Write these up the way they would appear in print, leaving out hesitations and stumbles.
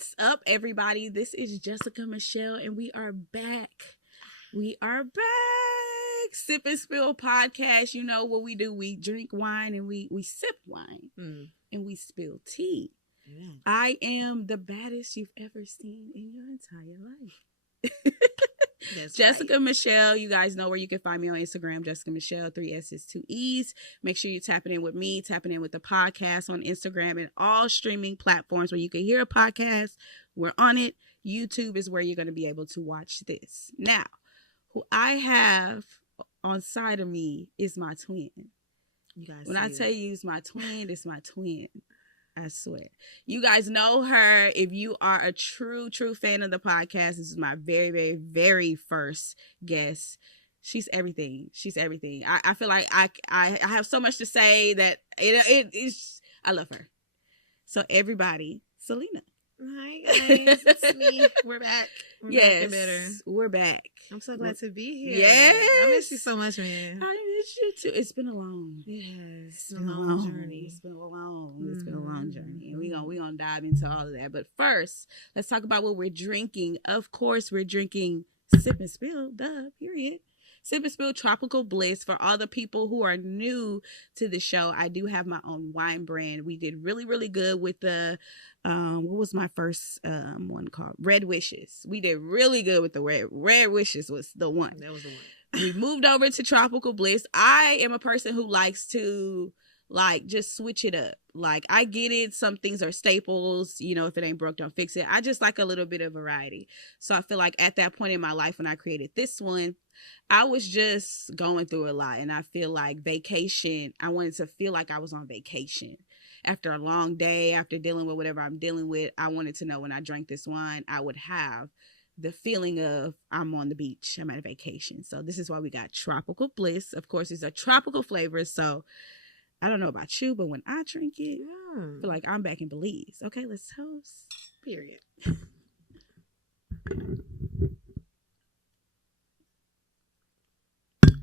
What's up, everybody? This is Jessica Michelle, and we are back. We are back. Sip and Spill podcast. You know what we do? We drink wine and we sip wine and we spill tea. Yeah. I am the baddest you've ever seen in your entire life. That's Jessica right. Michelle. You guys know where you can find me on Instagram, Jessica Michelle, 3 S's, 2 E's. Make sure you're tapping in with me, tapping in with the podcast on Instagram and all streaming platforms where you can hear a podcast. We're on it. YouTube is where you're going to be able to watch this. Now, who I have on side of me is my twin. You guys, when I tell you it's my twin, it's my twin. I swear. You guys know her. If you are a true fan of the podcast, this is my very, very first guest. She's everything. She's everything. I feel like I have so much to say that it is. I love her. So everybody, Selene. Hi guys, it's me. We're back. We're yes, back and better. We're back. I'm so glad to be here. Yes, I miss you so much, man. I miss you too. It's been a long, it's been a long journey. It's been a long journey, and we gonna dive into all of that. But first, let's talk about what we're drinking. Of course, we're drinking Sip and Spill. Duh. Period. Sip and Spill Tropical Bliss. For all the people who are new to the show, I do have my own wine brand. We did really good with the what was my first one called? Red Wishes. We did really good with the Red Wishes was the one. That was the one. We moved over to Tropical Bliss. I am a person who likes to just switch it up. Like, I get it. Some things are staples. You know, if it ain't broke, don't fix it. I just like a little bit of variety. So I feel like at that point in my life when I created this one, I was just going through a lot. And I feel like vacation, I wanted to feel like I was on vacation. After a long day, after dealing with whatever I'm dealing with, I wanted to know when I drank this wine, I would have the feeling of I'm on the beach. I'm at a vacation. So this is why we got Tropical Bliss. Of course, it's a tropical flavor. So I don't know about you, but when I drink it, I feel like I'm back in Belize. Okay, let's toast. Period.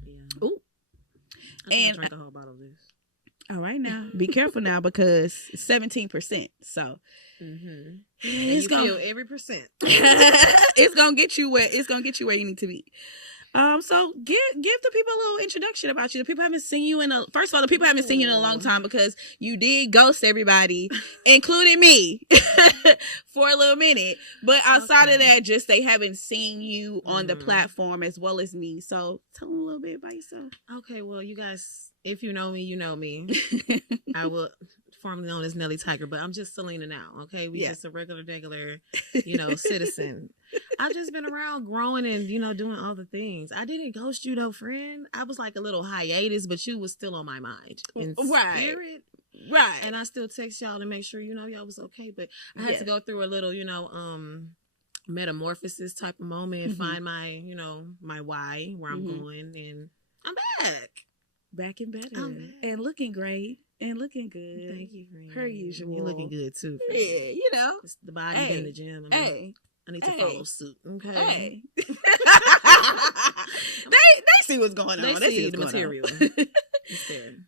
Yeah. Ooh. I drank a whole bottle of this. All right, now be careful now because it's 17%. So it's gonna feel every percent. It's gonna get you where you need to be. So give the people a little introduction about you. The people haven't seen you in a long time because you did ghost everybody, including me, for a little minute. But outside of that, just they haven't seen you on the platform as well as me. So tell them a little bit about yourself. Okay, well, you guys, if you know me, you know me. I will formerly known as Nelly Tiger, but I'm just Selena now. Okay, we just a regular, citizen. I've just been around growing and, doing all the things. I didn't ghost you though, friend. I was like a little hiatus, but you was still on my mind. In spirit. Right. And I still text y'all to make sure, y'all was okay. But I had to go through a little, metamorphosis type of moment and find my, my why, where I'm going. And I'm back. Back and better. And looking great. And looking good. Thank you, friend. Per usual. You're looking good too, friend. Yeah, It's the body in the gym. I need to follow suit. Okay. Hey. they see what's going on. They see the material.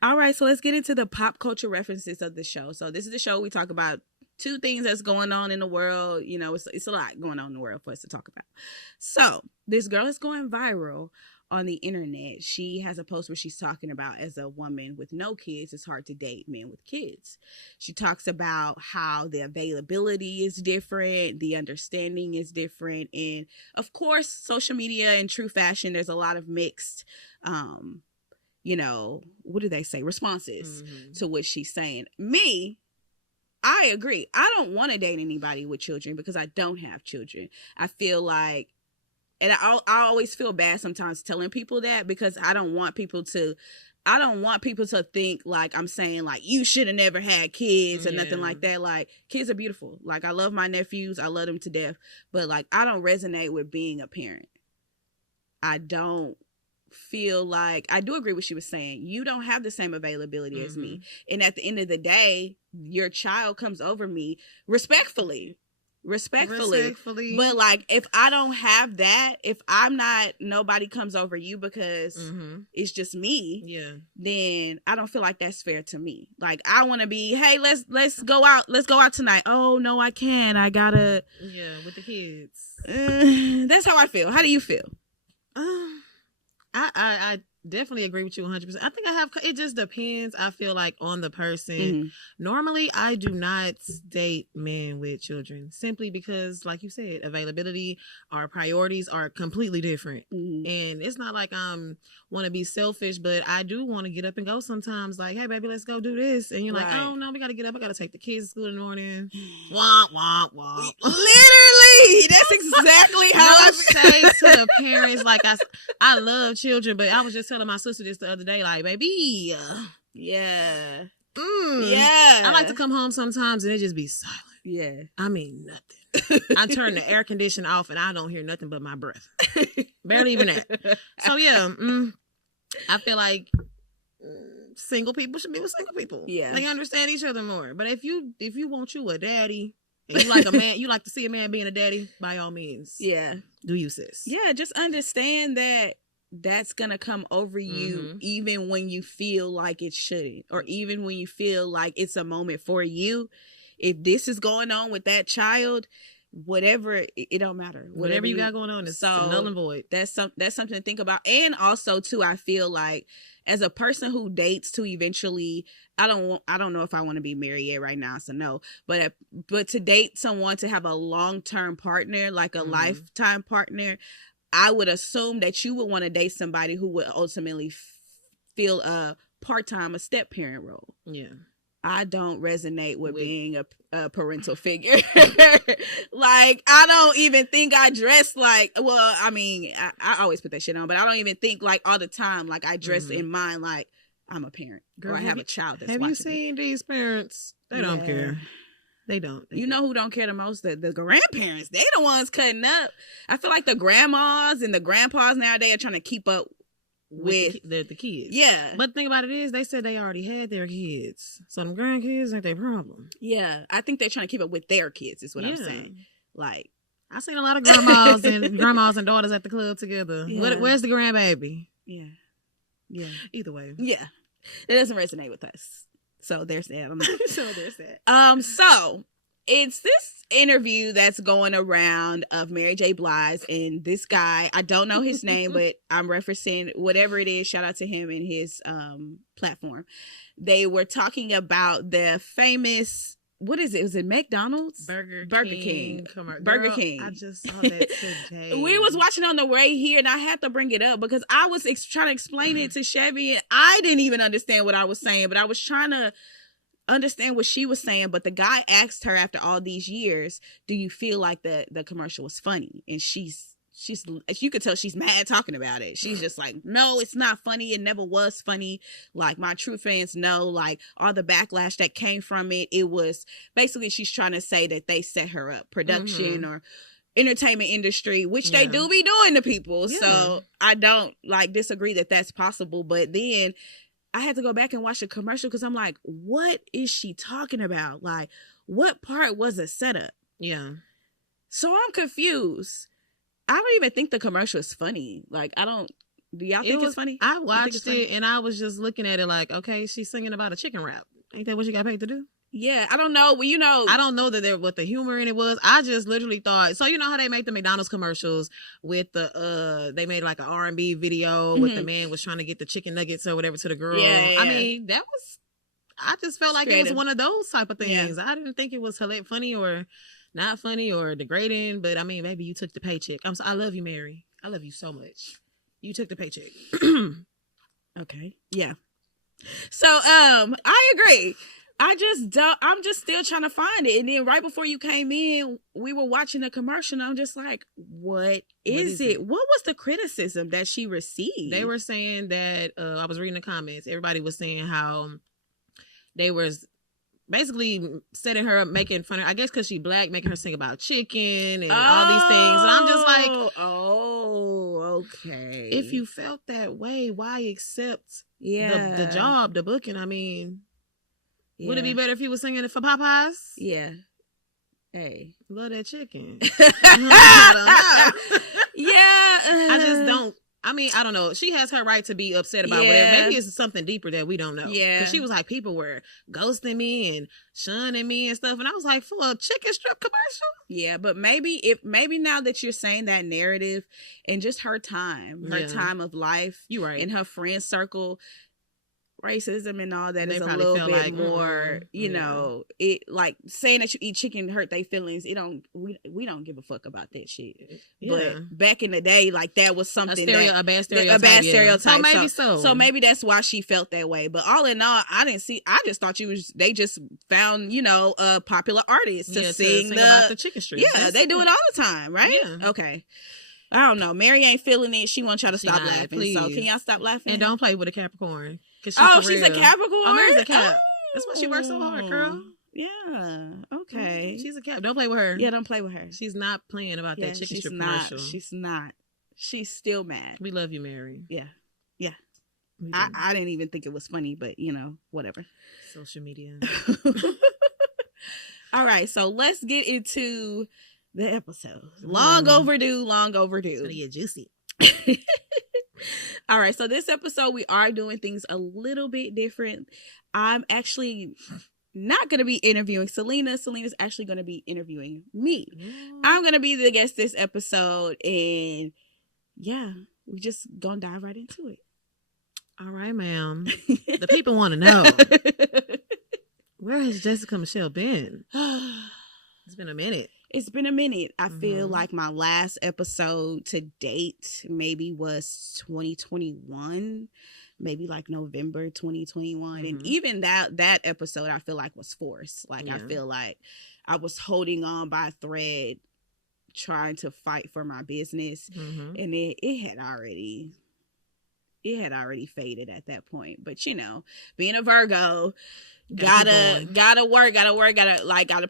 All right, so let's get into the pop culture references of the show. So this is the show we talk about two things that's going on in the world. It's a lot going on in the world for us to talk about. So this girl is going viral on the internet. She has a post where she's talking about, as a woman with no kids, it's hard to date men with kids. She talks about how the availability is different, the understanding is different, and of course, social media and true fashion, there's a lot of mixed, what do they say, responses to what she's saying. Me, I agree. I don't want to date anybody with children because I don't have children. I feel like, and I always feel bad sometimes telling people that because I don't want people to think like I'm saying like you should have never had kids or nothing like that. Like, kids are beautiful. Like, I love my nephews. I love them to death. But like, I don't resonate with being a parent. I don't feel like, I do agree with what she was saying. You don't have the same availability as me. And at the end of the day, your child comes over me respectfully. respectfully. But like, if I don't have that, if I'm not, nobody comes over you because it's just me, then I don't feel like that's fair to me. Like, I want to be, hey, let's go out tonight. Oh no, I can't, I gotta with the kids. That's how I feel. How do you feel? I definitely agree with you 100%. I think it just depends, I feel like, on the person. Normally, I do not date men with children simply because, like you said, availability, our priorities are completely different. And it's not like I'm want to be selfish, but I do want to get up and go sometimes. Like, hey, baby, let's go do this. And you're like, oh, no, we got to get up. I got to take the kids to school in the morning. Womp, womp, womp. Literally, that's exactly how I say to the parents. Like, I love children, but I was just telling my sister this the other day, like, baby, yeah, I like to come home sometimes and it just be silent. Yeah, I mean nothing. I turn the air conditioner off and I don't hear nothing but my breath. Barely even that. So yeah, I feel like single people should be with single people. Yeah, they understand each other more. But if you want you a daddy, and you like a man, you like to see a man being a daddy, by all means. Yeah, do you, sis? Yeah, just understand that that's gonna come over you even when you feel like it shouldn't, or even when you feel like it's a moment for you. If this is going on with that child, whatever, it don't matter. Whatever you got going on is null and void. That's something to think about. And also too, I feel like as a person who dates to eventually, I don't know if I want to be married yet right now, so no. But to date someone, to have a long-term partner, like a lifetime partner, I would assume that you would want to date somebody who would ultimately feel a part-time, a step-parent role. Yeah. I don't resonate with being a parental figure. Like, I don't even think I dress like, well, I mean, I always put that shit on, but I don't even think like all the time, like I dress in mind like I'm a parent. Girl, or I have a child that's watching. Have you seen these parents? They don't care. They don't. You know who don't care the most? The grandparents. They the ones cutting up. I feel like the grandmas and the grandpas nowadays are trying to keep up with the kids. Yeah. But the thing about it is, they said they already had their kids. So them grandkids ain't their problem. Yeah. I think they're trying to keep up with their kids is what I'm saying. Like, I seen a lot of grandmas and daughters at the club together. Yeah. Where's the grandbaby? Yeah. Yeah. Either way. Yeah. It doesn't resonate with us. So there's that. So there's that. So it's this interview that's going around of Mary J. Blige and this guy. I don't know his name, but I'm referencing whatever it is. Shout out to him and his platform. They were talking about the famous, what is it? Was it McDonald's? Burger King. Burger King. I just saw that today. We was watching on the way here, and I had to bring it up because I was trying to explain it to Chevy, and I didn't even understand what I was saying, but I was trying to understand what she was saying. But the guy asked her after all these years, do you feel like the commercial was funny? And she's you could tell she's mad talking about it. She's just like, no, it's not funny. It never was funny. Like, my true fans know, like, all the backlash that came from it. It was basically, she's trying to say that they set her up, production or entertainment industry, which they do be doing to people. So I don't disagree that that's possible. But then I had to go back and watch the commercial because I'm like, what is she talking about? Like, what part was a setup? Yeah. So I'm confused. I don't even think the commercial is funny. Like, do y'all think it's funny? I watched it and I was just looking at it like, okay, she's singing about a chicken wrap. Ain't that what she got paid to do? Yeah, I don't know. Well, I don't know what the humor in it was. I just literally thought, so you know how they make the McDonald's commercials with they made like an R&B video with the man was trying to get the chicken nuggets or whatever to the girl. Yeah. I mean, I just felt like it was one of those type of things. Yeah. I didn't think it was funny or not funny or degrading, but I mean, maybe you took the paycheck. I love you, Mary. I love you so much. You took the paycheck. Okay. Yeah. So, I agree. I'm just still trying to find it. And then right before you came in, we were watching a commercial and I'm just like, what is it? What was the criticism that she received? They were saying that, I was reading the comments. Everybody was saying how they was basically setting her up, making fun of her, I guess because she black, making her sing about chicken and all these things. And I'm just like, okay. If you felt that way, why accept the job, the booking? I mean, would it be better if he was singing it for Popeyes? Yeah. Hey. Love that chicken. I don't know. Yeah. I just don't. I mean, I don't know. She has her right to be upset about whatever. Maybe it's something deeper that we don't know. Yeah. Because she was like, people were ghosting me and shunning me and stuff. And I was like, for a chicken strip commercial? Yeah, but maybe now that you're saying that narrative and just her time of life, you right, in her friend circle, racism and all that is a little bit like, more, you know, it like saying that you eat chicken hurt their feelings. We don't give a fuck about that shit. Yeah. But back in the day, like that was something a bad stereotype. So maybe so maybe that's why she felt that way. But all in all, I just thought they just found, you know, a popular artist to sing about the chicken strip. Yeah, they do it all the time, right? Yeah. Okay. I don't know. Mary ain't feeling it. She wants y'all to stop laughing. Please. So can y'all stop laughing? And don't play with a Capricorn. She's a Capricorn? Oh, Mary's a Cap. That's why she works so hard, girl. Yeah. Okay. She's a Cap. Don't play with her. Yeah, don't play with her. She's not playing about that chicken strip commercial. She's not. She's still mad. We love you, Mary. Yeah. Yeah. I didn't even think it was funny, but, you know, whatever. Social media. All right. So let's get into the episode. Long overdue. It's gonna get juicy. All right, so this episode we are doing things a little bit different. I'm actually not going to be interviewing Selena. Selena's actually going to be interviewing me. I'm going to be the guest this episode, and yeah, we just gonna dive right into it. All right, ma'am. The people want to know, where has JessicaMichelle been? It's been a minute. It's been a minute. I feel like my last episode to date maybe was 2021, maybe like November 2021. And even that episode I feel like was forced. Like I feel like I was holding on by a thread trying to fight for my business. And it had already faded at that point. But you know, being a Virgo, gotta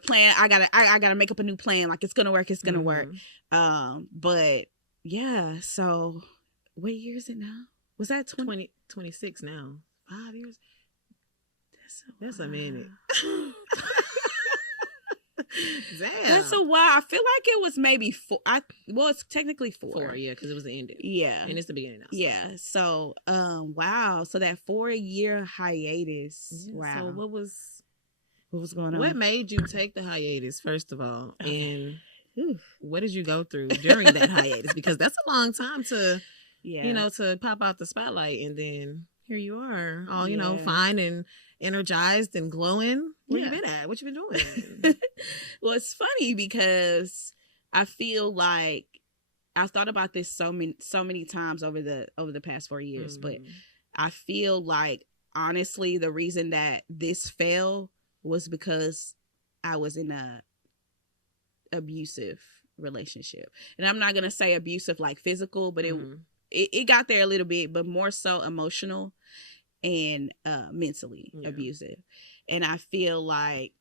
plan. I gotta make up a new plan. Like it's gonna work. But yeah, so what year is it now? Was that 2026 now? 5 years? That's a minute. Damn. That's a while. I feel like it was maybe 4. It's technically 4. 4, yeah, because it was the ending. Yeah. And it's the beginning now. So. Yeah. So, wow. So that 4-year hiatus. Yeah, wow. So what was going on? What made you take the hiatus, first of all? And what did you go through during that hiatus? Because that's a long time to, you know, to pop out the spotlight, and then here you are, all, you know, fine and energized and glowing. Where you been at? What you been doing? Well, it's funny because I feel like I've thought about this so many times over the past 4 years, but I feel like honestly the reason that this fell was because I was in a abusive relationship. And I'm not gonna say abusive like physical, but it got there a little bit, but more so emotional and mentally abusive. And I feel like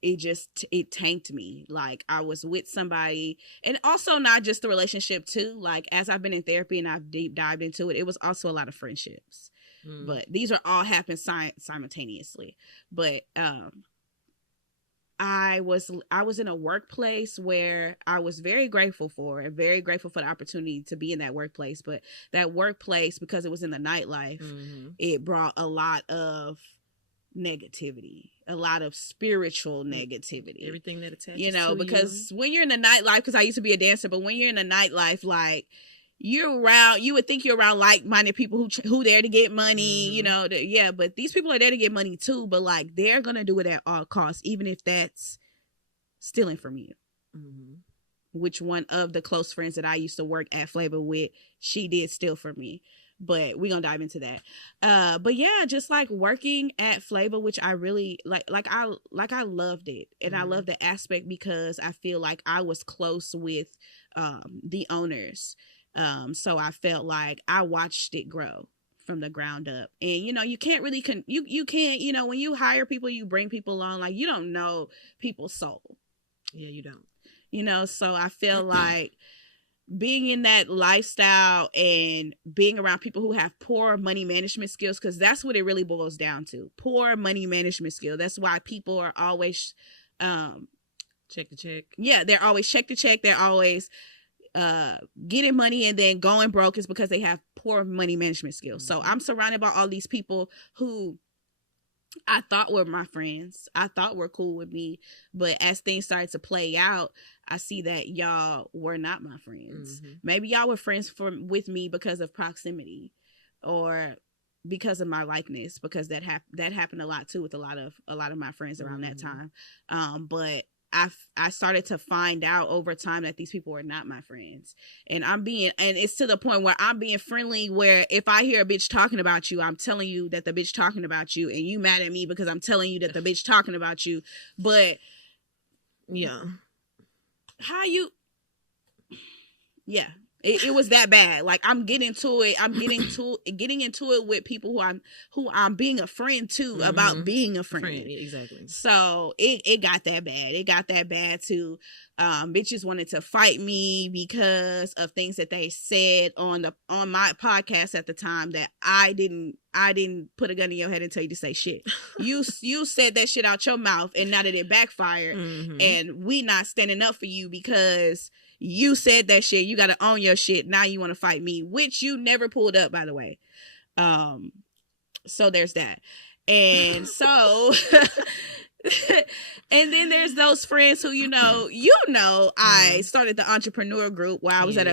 it tanked me. Like I was with somebody, and also not just the relationship too. Like as I've been in therapy and I've deep dived into it, it was also a lot of friendships. But these are all happened simultaneously. But I was in a workplace where I was very grateful for the opportunity to be in that workplace. But that workplace, because it was in the nightlife, it brought a lot of negativity, a lot of spiritual negativity. Everything that attaches, you know, because when you're in the nightlife, because I used to be a dancer, but when you're in the nightlife, like you're around, you would think you're around like-minded people who there to get money, you know, but these people are there to get money too, but like they're gonna do it at all costs, even if that's stealing from you. Which one of the close friends that I used to work at Flavor with, she did steal from me, but we're gonna dive into that. But yeah, just like working at Flavor, which I really like I loved it, and I love the aspect because I feel like I was close with the owners. So I felt like I watched it grow from the ground up. And, you know, you can't really, you can't, you know, when you hire people, you bring people on, like, you don't know people's soul. Yeah, you don't. You know, so I feel like being in that lifestyle and being around people who have poor money management skills, because that's what it really boils down to. Poor money management skill. That's why people are always check to check. Yeah, they're always check to check. They're always getting money and then going broke is because they have poor money management skills. So I'm surrounded by all these people who I thought were my friends. I thought were cool with me. But as things started to play out, I see that y'all were not my friends. Maybe y'all were friends with me because of proximity or because of my likeness, because that happened a lot too with a lot of my friends around that time. But I started to find out over time that these people were not my friends. And it's to the point where I'm being friendly, where if I hear a bitch talking about you, I'm telling you that the bitch talking about you, and you mad at me because I'm telling you that the bitch talking about you. But yeah, it was that bad. Like I'm getting into it with people who I'm being a friend to about being a friend. Exactly. So it got that bad. It got that bad too. Bitches wanted to fight me because of things that they said on my podcast at the time that I didn't put a gun in your head and tell you to say shit. You said that shit out your mouth, and now that it backfired, and we not standing up for you because you said that shit. You got to own your shit. Now you want to fight me, which you never pulled up, by the way. So there's that. And so, and then there's those friends who, I started the entrepreneur group where I've been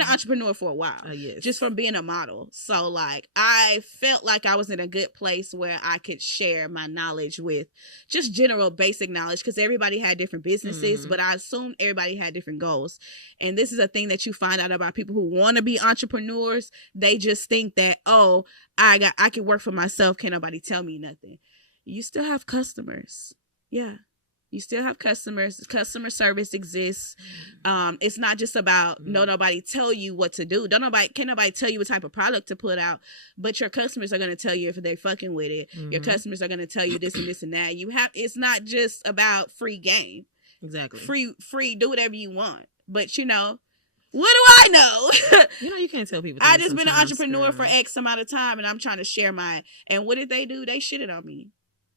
an entrepreneur for a while, just from being a model. So like, I felt like I was in a good place where I could share my knowledge with just general basic knowledge, because everybody had different businesses, but I assumed everybody had different goals. And this is a thing that you find out about people who want to be entrepreneurs. They just think that, oh, I can work for myself. Can't nobody tell me nothing. You still have customers. Yeah. You still have customers. Customer service exists. It's not just about nobody tell you what to do. Can't nobody tell you what type of product to put out, but your customers are going to tell you if they're fucking with it. Your customers are going to tell you this and this and that. It's not just about free game. Exactly. Free, do whatever you want. But what do I know? You can't tell people. I just been an entrepreneur for X amount of time, and I'm trying to share and what did they do? They shitted on me.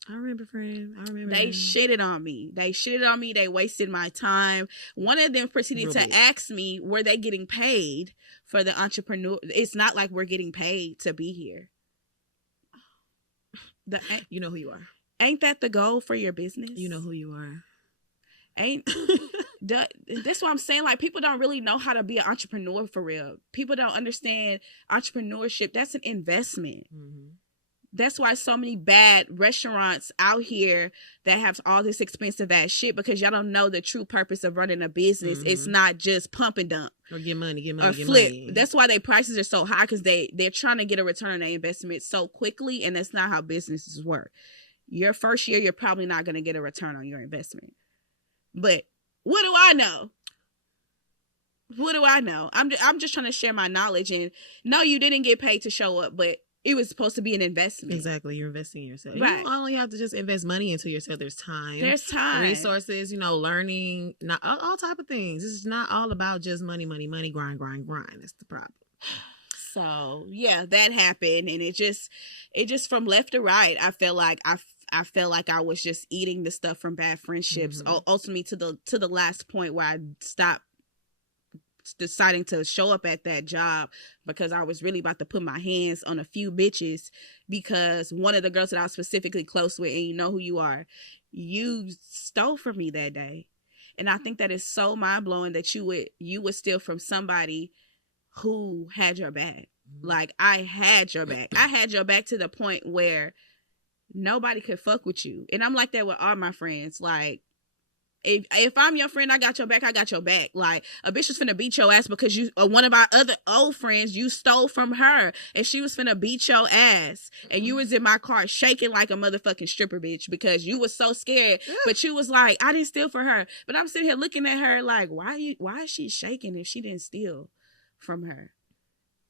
I remember, friend. They shitted on me. They wasted my time. One of them proceeded to ask me, were they getting paid for the entrepreneur? It's not like we're getting paid to be here. You know who you are. Ain't that the goal for your business? You know who you are. That's what I'm saying. Like, people don't really know how to be an entrepreneur for real. People don't understand entrepreneurship. That's an investment. That's why so many bad restaurants out here that have all this expensive ass shit, because y'all don't know the true purpose of running a business. It's not just pump and dump or get money or flip. That's why their prices are so high, because they're trying to get a return on their investment so quickly, and that's not how businesses work. Your first year, you're probably not going to get a return on your investment. But what do I know? What do I know? I'm just trying to share my knowledge. And no, you didn't get paid to show up, but it was supposed to be an investment. Exactly. You're investing in yourself. Right. You don't only have to just invest money into yourself. There's time. There's time. Resources, learning, not all type of things. This is not all about just money, grind. That's the problem. So yeah, that happened. And it just from left to right, I felt like I was just eating the stuff from bad friendships. Ultimately to the last point where I stopped deciding to show up at that job, because I was really about to put my hands on a few bitches, because one of the girls that I was specifically close with, and you know who you are, you stole from me that day. And I think that is so mind-blowing that you would steal from somebody who had your back. Like, I had your back. I had your back to the point where nobody could fuck with you. And I'm like that with all my friends. Like, if I'm your friend, I got your back. Like, a bitch was finna beat your ass because one of our other old friends, you stole from her, and she was finna beat your ass, and you was in my car shaking like a motherfucking stripper bitch because you was so scared. But you was like, I didn't steal from her. But I'm sitting here looking at her like, why is she shaking if she didn't steal from her?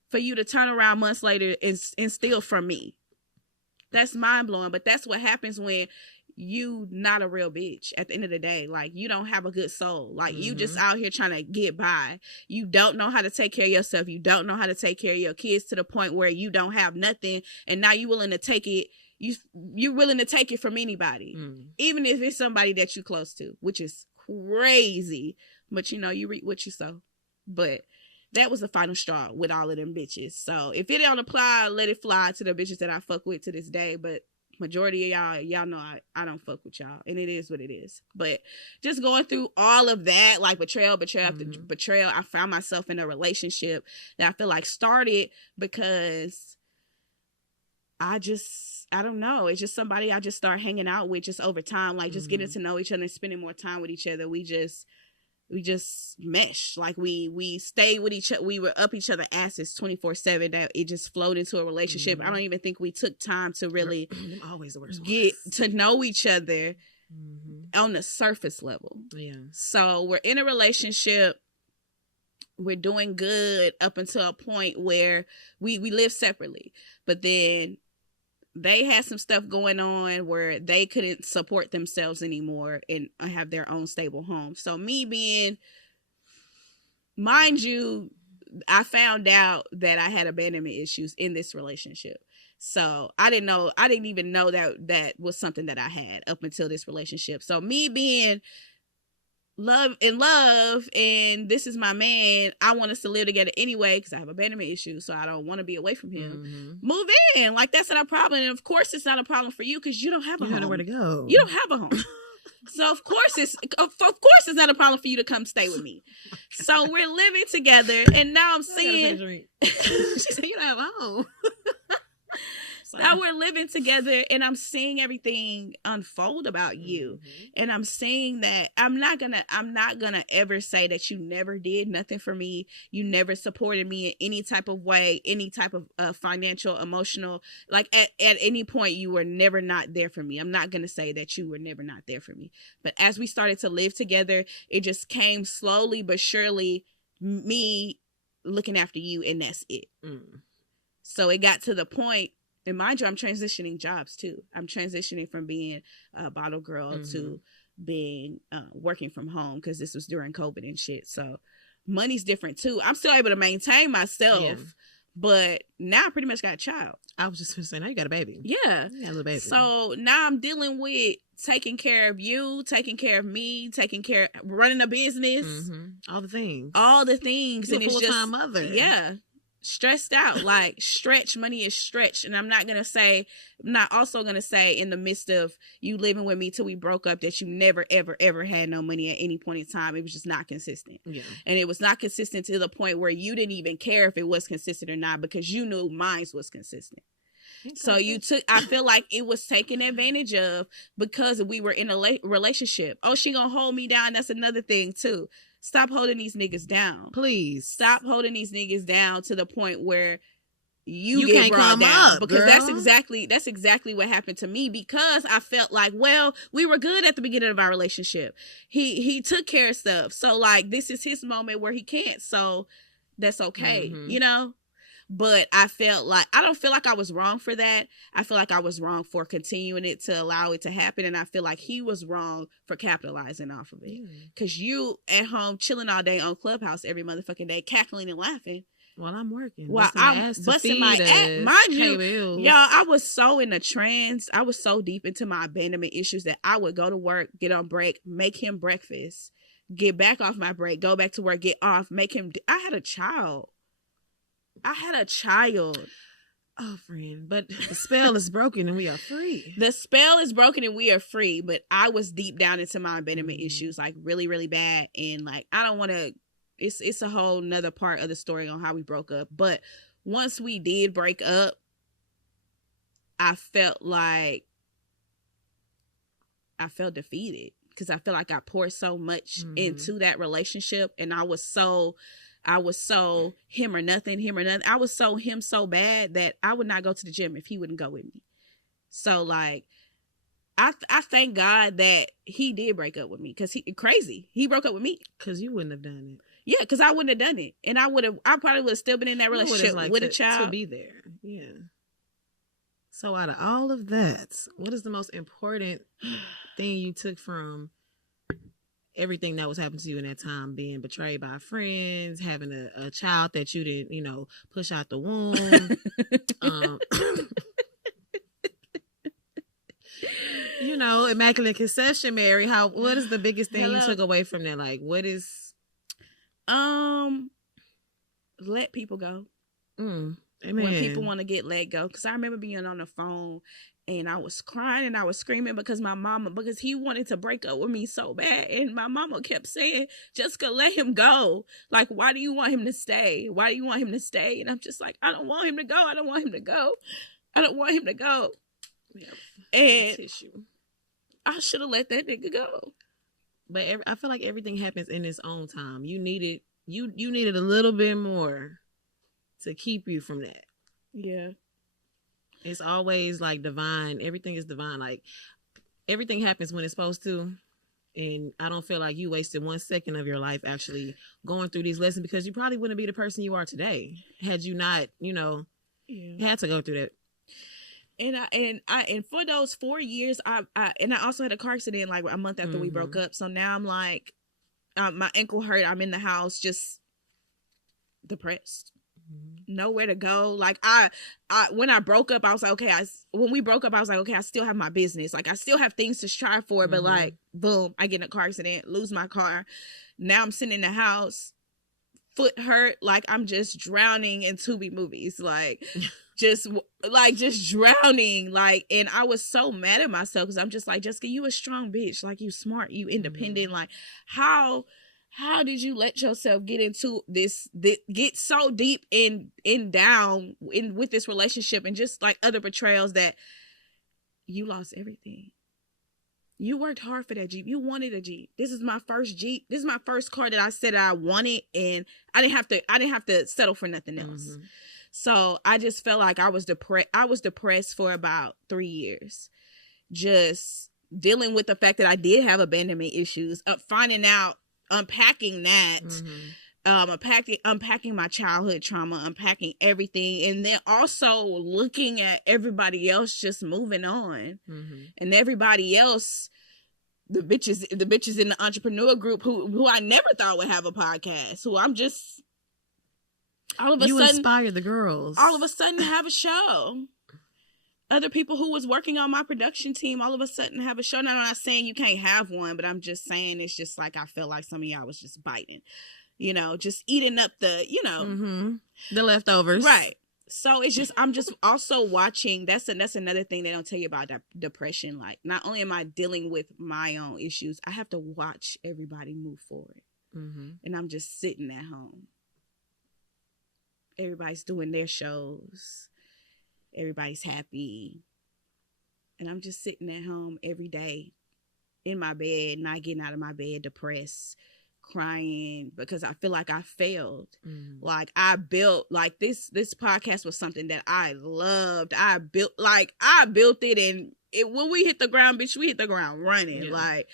For you to turn around months later and steal from me. That's mind blowing. But that's what happens when you not a real bitch at the end of the day. Like, you don't have a good soul. Like, you just out here trying to get by. You don't know how to take care of yourself. You don't know how to take care of your kids to the point where you don't have nothing, and now you willing to take it you're willing to take it from anybody, even if it's somebody that you close to, which is crazy. But you know, you reap what you sow. But that was the final straw with all of them bitches. So if it don't apply, let it fly to the bitches that I fuck with to this day. But majority of y'all know I don't fuck with y'all, and it is what it is. But just going through all of that, like betrayal after betrayal, I found myself in a relationship that I feel like started because I don't know. It's just somebody I just start hanging out with just over time, like just getting to know each other and spending more time with each other. We just meshed. Like we stayed with each other. We were up each other's asses 24/7. That it just flowed into a relationship. I don't even think we took time to really always the worst get to know each other on the surface level. Yeah. So we're in a relationship. We're doing good up until a point where we live separately. But then they had some stuff going on where they couldn't support themselves anymore and have their own stable home. So me being, mind you, I found out that I had abandonment issues in this relationship. So I didn't even know that was something that I had up until this relationship. So me being in love and this is my man, I want us to live together anyway because I have abandonment issues, so I don't want to be away from him. Move in, like that's not a problem. And of course it's not a problem for you because you don't have a home. You have nowhere to go. You don't have a home. So of course it's not a problem for you to come stay with me. So we're living together, and now I'm seeing she said you don't have a home. Now we're living together, and I'm seeing everything unfold about you. And I'm saying that I'm not gonna ever say that you never did nothing for me. You never supported me in any type of way, any type of financial, emotional, like at any point you were never not there for me. I'm not gonna say that you were never not there for me. But as we started to live together, it just came slowly but surely, me looking after you, and that's it. So it got to the point. And mind you, I'm transitioning jobs too. I'm transitioning from being a bottle girl to being working from home because this was during COVID and shit. So money's different too. I'm still able to maintain myself, but now I pretty much got a child. I was just going to say, now you got a baby. Yeah. You got a little baby. So now I'm dealing with taking care of you, taking care of me, running a business. All the things. You're and it's just full-time mother. Yeah. Stressed out, like stretch. Money is stretched. And I'm not also gonna say in the midst of you living with me till we broke up that you never ever had no money at any point in time. It was just not consistent. And it was not consistent to the point where you didn't even care if it was consistent or not because you knew mine was consistent. So I feel like it was taken advantage of because we were in a relationship. Oh, she gonna hold me down. That's another thing too. Stop holding these niggas down. Please. Stop holding these niggas down to the point where you get can't brought come down. up, because girl. that's exactly what happened to me because I felt like, well, we were good at the beginning of our relationship. He took care of stuff. So like this is his moment where he can't. So that's okay, you know? But I don't feel like I was wrong for that. I feel like I was wrong for continuing it to allow it to happen. And I feel like he was wrong for capitalizing off of it. Because you at home chilling all day on Clubhouse every motherfucking day, cackling and laughing. While I'm working. While I'm busting my ass. Mind you, y'all, I was so in a trance. I was so deep into my abandonment issues that I would go to work, get on break, make him breakfast, get back off my break, go back to work, get off, make him. I had a child. Oh, friend, but the spell is broken and we are free. The spell is broken and we are free, but I was deep down into my abandonment issues, like really, really bad. And like, I don't want to, it's a whole nother part of the story on how we broke up. But once we did break up, I felt defeated because I felt like I poured so much into that relationship, and I was so him or nothing. I was so him so bad that I would not go to the gym if he wouldn't go with me. So like, I thank God that he did break up with me because he broke up with me because you wouldn't have done it. Yeah, because I wouldn't have done it, and I probably would have still been in that relationship with a child to be there. Yeah. So out of all of that, what is the most important thing you took from everything that was happening to you in that time, being betrayed by friends, having a child that you didn't, push out the womb? You know, Immaculate Conception, Mary. What is the biggest thing you took away from that? Like, what is? Let people go. Amen. When people want to get let go. Because I remember being on the phone and I was crying and I was screaming because because he wanted to break up with me so bad. And my mama kept saying, Jessica, let him go. Like, why do you want him to stay? Why do you want him to stay? And I'm just like, I don't want him to go. I don't want him to go. I don't want him to go. And I should have let that nigga go. But I feel like everything happens in its own time. You needed a little bit more to keep you from that. Yeah. It's always like divine. Everything is divine. Like everything happens when it's supposed to. And I don't feel like you wasted 1 second of your life actually going through these lessons, because you probably wouldn't be the person you are today had you not, had to go through that. And for those 4 years, I also had a car accident like a month after we broke up. So now I'm like, my ankle hurt. I'm in the house, just depressed. Nowhere to go. Like when I broke up, I was like, okay. When we broke up, I was like, okay, I still have my business. Like I still have things to strive for. But like, boom, I get in a car accident, lose my car. Now I'm sitting in the house, foot hurt, like I'm just drowning in Tubi movies, like just drowning. Like, and I was so mad at myself because I'm just like, Jessica, you a strong bitch. Like you smart, you independent. Like how did you let yourself get into this get so deep in down with this relationship, and just like other betrayals, that you lost everything. You worked hard for that Jeep. You wanted a Jeep. This is my first Jeep. This is my first car that I said I wanted, and I didn't have to settle for nothing else. So I just felt like I was depressed for about 3 years, just dealing with the fact that I did have abandonment issues, finding out, unpacking that, unpacking my childhood trauma, unpacking everything, and then also looking at everybody else just moving on, and everybody else, the bitches in the entrepreneur group who I never thought would have a podcast, who I'm just all of a sudden inspire the girls. All of a sudden have a show. Other people who was working on my production team all of a sudden have a show. Now, I'm not saying you can't have one, but I'm just saying it's just like I feel like some of y'all was just biting, just eating up the, the leftovers. Right. So it's just, I'm just also watching. That's another thing they don't tell you about depression. Like, not only am I dealing with my own issues, I have to watch everybody move forward. And I'm just sitting at home. Everybody's doing their shows. Everybody's happy. And I'm just sitting at home every day in my bed, not getting out of my bed, depressed, crying because I feel like I failed. Like I built, like this podcast was something that I loved. I built it, and when we hit the ground, bitch, we hit the ground running. Yeah. Like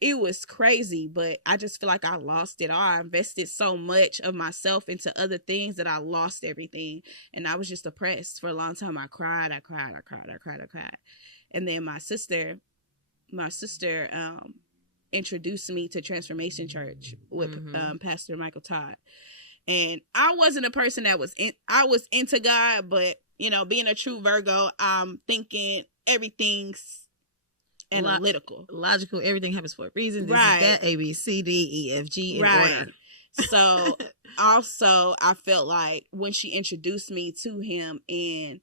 it was crazy, but I just feel like I lost it all. I invested so much of myself into other things that I lost everything. And I was just depressed for a long time. I cried. And then my sister introduced me to Transformation Church with Pastor Michael Todd. And I wasn't a person that I was into God, but being a true Virgo, I'm thinking everything's analytical, logical. Everything happens for a reason. This right. is that A, B, C, D, E, F, G in right. order. So also I felt like when she introduced me to him, and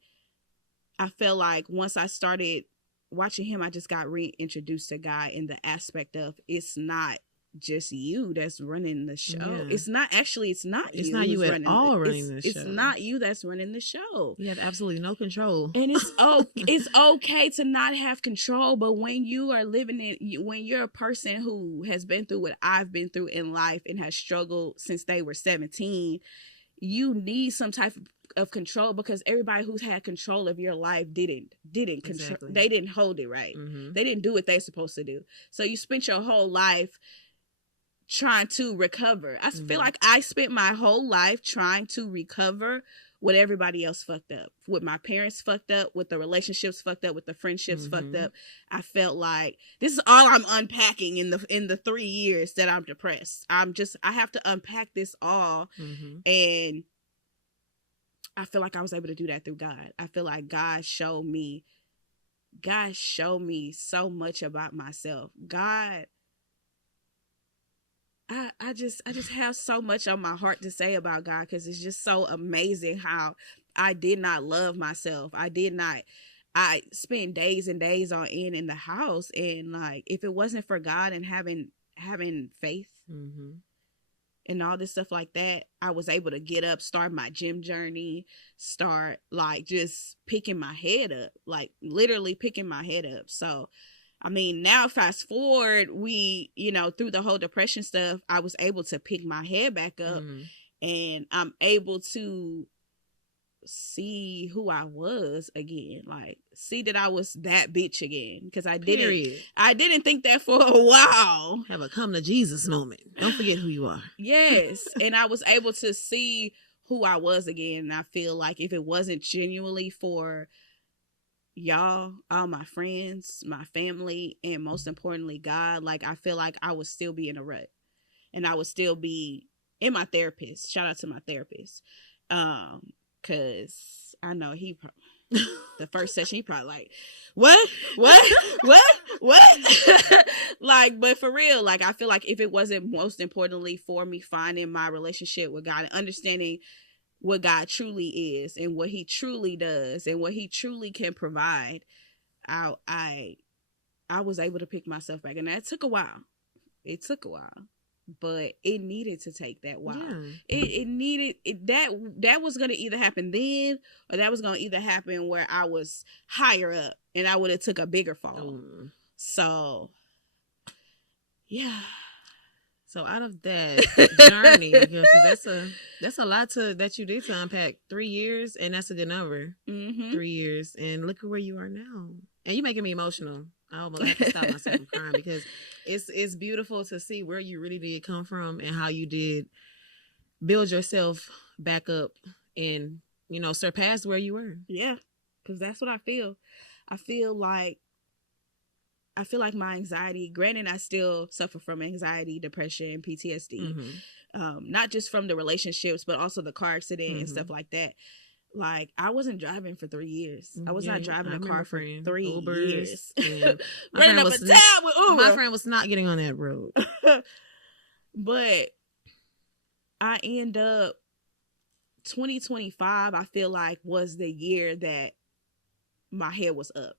I felt like once I started watching him, I just got reintroduced to God in the aspect of it's not just you that's running the show. Yeah. It's not you at all running the show. It's not you that's running the show. You have absolutely no control. And it's okay to not have control, but when you are when you're a person who has been through what I've been through in life and has struggled since they were 17, you need some type of control, because everybody who's had control of your life didn't control. Exactly. They didn't hold it right. They didn't do what they're supposed to do. So you spent your whole life trying to recover. I feel like I spent my whole life trying to recover what everybody else fucked up. What my parents fucked up, what the relationships fucked up, what the friendships fucked up. I felt like this is all I'm unpacking in the 3 years that I'm depressed. I have to unpack this all. And I feel like I was able to do that through God. I feel like God showed me God showed me so much about myself. God, I just have so much on my heart to say about God, because it's just so amazing how I did not love myself. I spent days and days on end in the house, and like, if it wasn't for God and having faith and all this stuff like that, I was able to get up, start my gym journey, start like just picking my head up, like literally picking my head up. So I mean, now fast forward, we, through the whole depression stuff, I was able to pick my head back up, and I'm able to see who I was again, like see that I was that bitch again, because I didn't think that for a while. Have a come to Jesus moment. Don't forget who you are. Yes. And I was able to see who I was again, and I feel like if it wasn't genuinely for y'all, all my friends, my family, and most importantly God, like I feel like I would still be in a rut, and I would still be in my therapist. Shout out to my therapist. Cause I know the first session, he probably like, what? Like, but for real, like, I feel like if it wasn't most importantly for me finding my relationship with God and understanding what God truly is and what he truly does and what he truly can provide, I was able to pick myself back. And that took a while. It took a while. But it needed to take that while. Yeah. It needed that was gonna either happen then, or that was gonna either happen where I was higher up and I would have took a bigger fall. So yeah. So out of that journey, because that's a lot that you did to unpack. 3 years, and that's a good number. 3 years, and look at where you are now. And you're making me emotional. I almost have to stop myself from crying, because it's beautiful to see where you really did come from and how you did build yourself back up and, surpass where you were. Yeah, because that's what I feel. I feel like my anxiety, granted, I still suffer from anxiety, depression, PTSD, not just from the relationships, but also the car accident and stuff like that. Like, I wasn't driving for 3 years. I was not driving a car for 3 years. Running up and down with Uber. My friend was not getting on that road. But I end up 2025, I feel like, was the year that my head was up.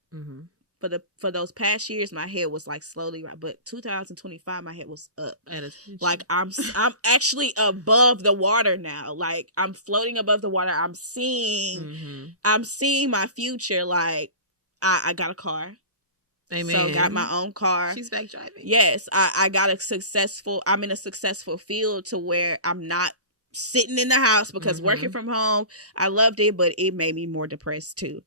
For those past years, my head was like slowly right, but 2025, my head was up. Like I'm actually above the water now. Like I'm floating above the water. I'm seeing my future. Like I got a car. Amen. So got my own car. She's back driving. Yes, I'm in a successful field to where I'm not sitting in the house, because working from home, I loved it, but it made me more depressed too.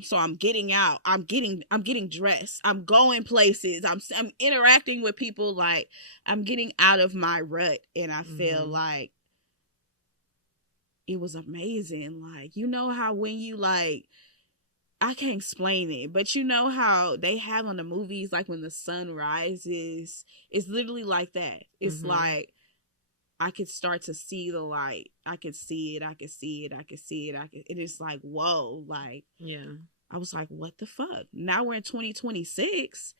So I'm getting out, I'm getting dressed, I'm going places, I'm interacting with people, like I'm getting out of my rut, and I feel like it was amazing. Like, how when you like, I can't explain it, but how they have on the movies, like when the sun rises, it's literally like that. It's like I could start to see the light. I could see it. It is like, whoa, like, yeah. I was like, what the fuck? Now we're in 2026,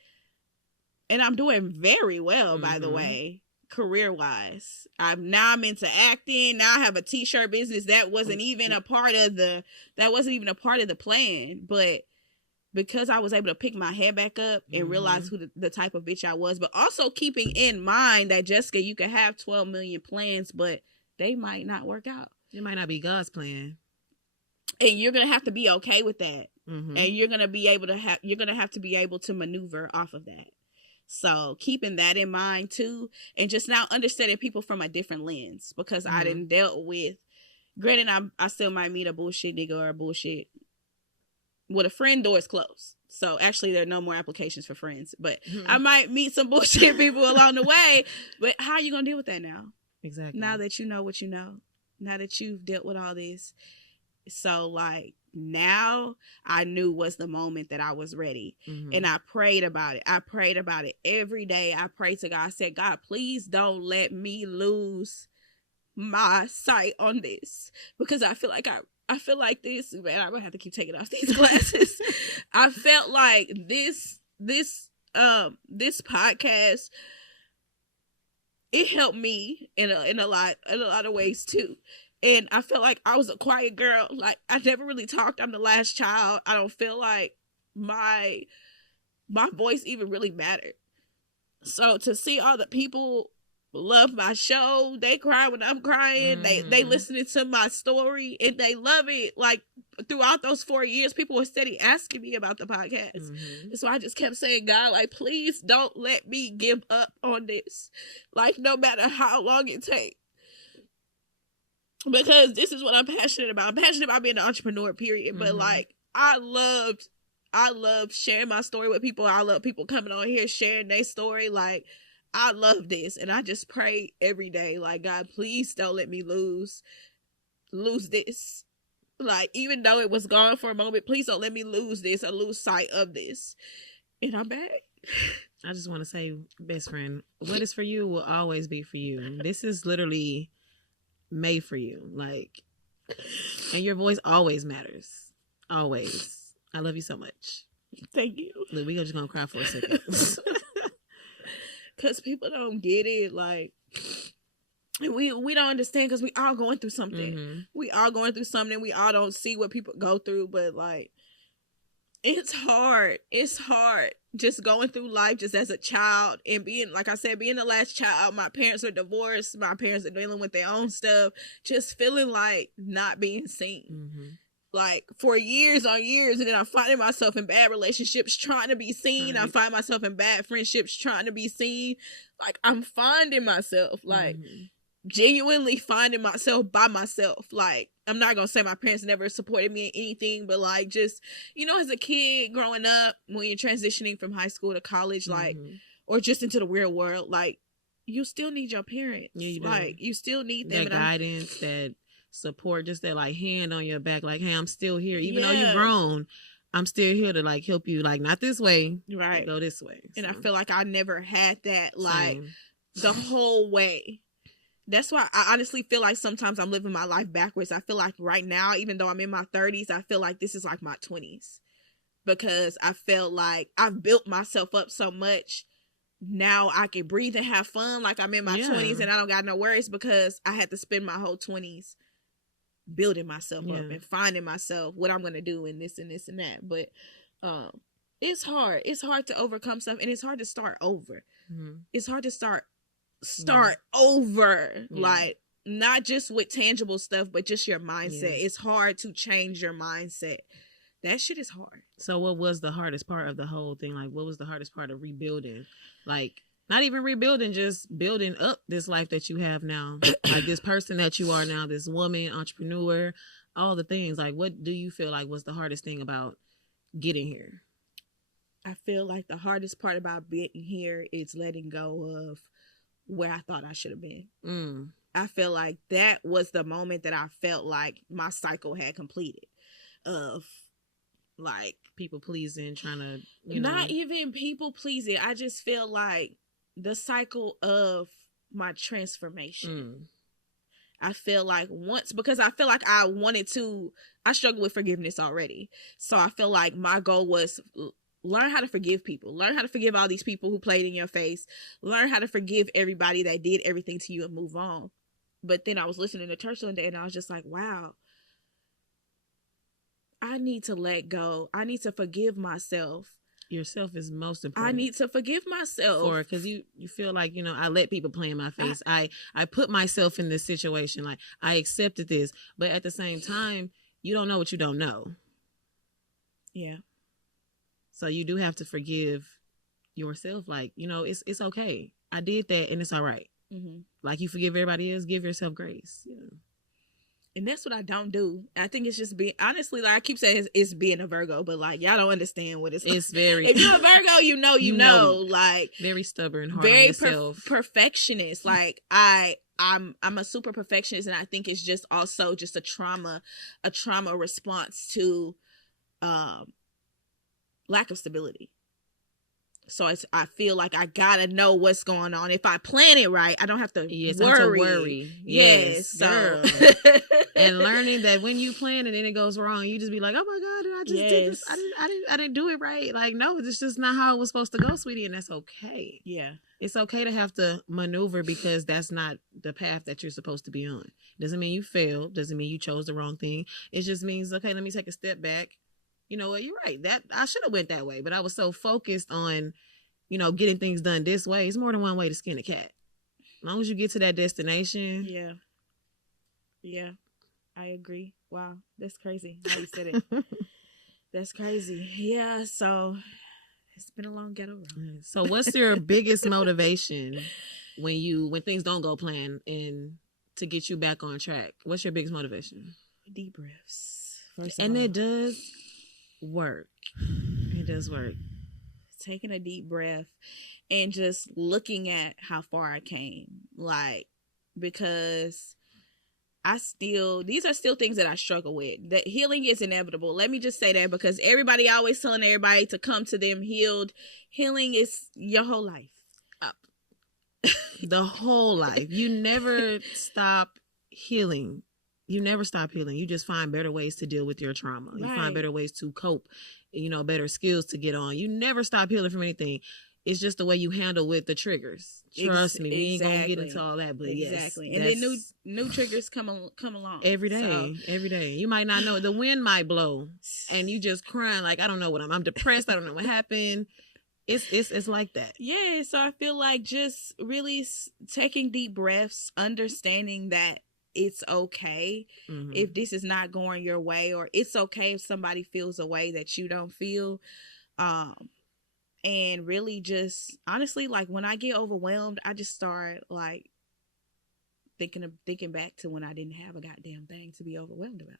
and I'm doing very well, by the way, career-wise. I'm into acting. Now I have a t-shirt business that wasn't even a part of the plan, but because I was able to pick my head back up and realize who the type of bitch I was, but also keeping in mind that, Jessica, you can have 12 million plans, but they might not work out. It might not be God's plan. And you're going to have to be okay with that. And you're going to have to be able to maneuver off of that. So keeping that in mind too, and just now understanding people from a different lens, because I done dealt with, granted, I still might meet a bullshit nigga or a bullshit. With a friend, door is closed. So actually there are no more applications for friends, but I might meet some bullshit people along the way. But how are you going to deal with that now? Exactly. Now that you know what you know, now that you've dealt with all this. So like, now I knew was the moment that I was ready. And I prayed about it. I prayed about it every day. I prayed to God. I said, God, please don't let me lose my sight on this, because I feel like I feel like this, man, I'm gonna have to keep taking off these glasses. I felt like this podcast, it helped me in a lot of ways too. And I felt like I was a quiet girl. Like, I never really talked. I'm the last child. I don't feel like my voice even really mattered. So to see all the people love my show, they cry when I'm crying, they listening to my story and they love it. Like, throughout those 4 years, people were steady asking me about the podcast. And so I just kept saying, God, like, please don't let me give up on this, like, no matter how long it takes, because this is what I'm passionate about. I'm passionate about being an entrepreneur, period. But like, I love sharing my story with people. I love people coming on here sharing their story. Like, I love this, and I just pray every day, like, God, please don't let me lose this. Like, even though it was gone for a moment, please don't let me lose this or lose sight of this. And I'm back. I just want to say, best friend, what is for you will always be for you. This is literally made for you. Like, and your voice always matters. Always. I love you so much. Thank you. Look, we're just gonna cry for a second. Because people don't get it. Like, we don't understand, because we all going through something. We all going through something. We all don't see what people go through. But, like, it's hard. It's hard just going through life just as a child and being, like I said, being the last child. My parents are divorced. My parents are dealing with their own stuff. Just feeling like not being seen. Like, for years on years, and then I'm finding myself in bad relationships trying to be seen. I find myself in bad friendships trying to be seen. Like, I'm finding myself, like, genuinely finding myself by myself. Like, I'm not gonna say my parents never supported me in anything, but, like, just, you know, as a kid growing up, when you're transitioning from high school to college, like, or just into the real world, like, you still need your parents. Yeah, you do. Like, you still need them. That guidance, that support, just that, like, hand on your back, like, hey, I'm still here, even though you've grown, I'm still here to, like, help you, like, not this way, right, go this way. And I feel like I never had that, like, the whole way. That's why I honestly feel like sometimes I'm living my life backwards. I feel like right now, even though I'm in my 30s, I feel like this is like my 20s, because I feel like I've built myself up so much. Now I can breathe and have fun like I'm in my 20s, and I don't got no worries, because I had to spend my whole 20s building myself up and finding myself, what I'm gonna do, and this and this and that. But it's hard. It's hard to overcome stuff, and it's hard to start over. It's hard to start over, like, not just with tangible stuff, but just your mindset. It's hard to change your mindset. That shit is hard. So what was the hardest part of the whole thing? Like, what was the hardest part of rebuilding? Like, not even rebuilding, just building up this life that you have now. Like, this person that you are now, this woman, entrepreneur, all the things. Like, what do you feel like was the hardest thing about getting here? I feel like the hardest part about being here is letting go of where I thought I should have been. I feel like that was the moment that I felt like my cycle had completed, of, like, people pleasing, trying to, you know. Not even people pleasing. I just feel like the cycle of my transformation. I feel like once, because I feel like I struggle with forgiveness already. So I feel like my goal was learn how to forgive people. Learn how to forgive all these people who played in your face. Learn how to forgive everybody that did everything to you and move on. But then I was listening to church one day, and I was just like, wow, I need to let go. I need to forgive myself. Yourself is most important. I need to forgive myself. Because you feel like, you know, I let people play in my face. I put myself in this situation. Like, I accepted this. But at the same time, you don't know what you don't know. Yeah. So you do have to forgive yourself. Like, you know, it's okay. I did that, and it's all right. Like, you forgive everybody else, give yourself grace. Yeah. And that's what I don't do. I think it's just being, honestly, like I keep saying, it's being a Virgo, but, like, y'all don't understand what it's like. It's very, if you're a Virgo, you know, like, very stubborn, hard very on yourself. Perfectionist. Like, I'm a super perfectionist, and I think it's just also just a trauma response to lack of stability. So I feel like I gotta know what's going on. If I plan it right, I don't have to worry. Yes, girl. And learning that when you plan and then it goes wrong, you just be like, oh my God, I just did this. I didn't do it right. Like, no, it's just not how it was supposed to go, sweetie. And that's okay. Yeah. It's okay to have to maneuver because that's not the path that you're supposed to be on. Doesn't mean you failed. Doesn't mean you chose the wrong thing. It just means, okay, let me take a step back. You know what? You're right. That I should have went that way, but I was so focused on, getting things done this way. It's more than one way to skin a cat. As long as you get to that destination. Yeah. Yeah. I agree. Wow. That's crazy how you said it. That's crazy. Yeah. So it's been a long ghetto road. So what's your biggest motivation when things don't go plan and to get you back on track? What's your biggest motivation? Deep breaths. And it does work. It does work. Taking a deep breath and just looking at how far I came. Because these are still things that I struggle with. That healing is inevitable. Let me just say that, because everybody always telling everybody to come to them healed. Healing is your whole life. The whole life. You never stop healing. You never stop healing. You just find better ways to deal with your trauma. You find better ways to cope, better skills to get on. You never stop healing from anything. It's just the way you handle with the triggers. Trust me, we ain't gonna get into all that, but exactly. Yes, and then new triggers come along every day. Every day. You might not know, the wind might blow, and you just crying like, I don't know I'm depressed. I don't know what happened. It's like that. Yeah. So I feel like just really taking deep breaths, understanding that it's okay if this is not going your way, or it's okay if somebody feels a way that you don't feel. And really just honestly, like when I get overwhelmed, I just start like thinking back to when I didn't have a goddamn thing to be overwhelmed about.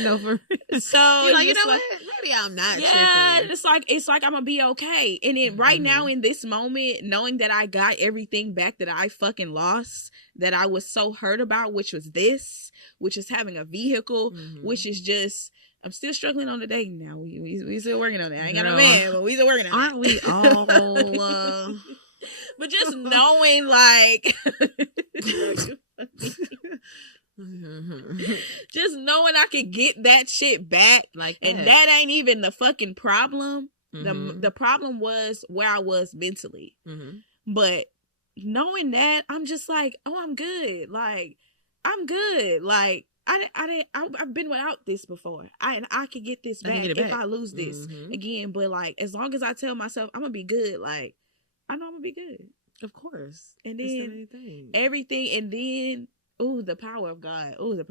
No, for so you're like, you know what? Maybe I'm not tripping. It's like I'm gonna be okay. And then right now in this moment, knowing that I got everything back that I fucking lost, that I was so hurt about, which is having a vehicle, which is just, I'm still struggling on the dating now. We still working on it. I ain't got a man, but we still working on it. Aren't we all? But just knowing, like, just knowing I could get that shit back, like that. And that ain't even the fucking problem. The problem was where I was mentally. But knowing that, I'm just like, oh, I'm good. Like, I'm good. Like, I've been without this before. I can get this back if I lose this again. But like, as long as I tell myself I'm gonna be good, like, I know I'm gonna be good. Of course. And then everything, and then the power of God. The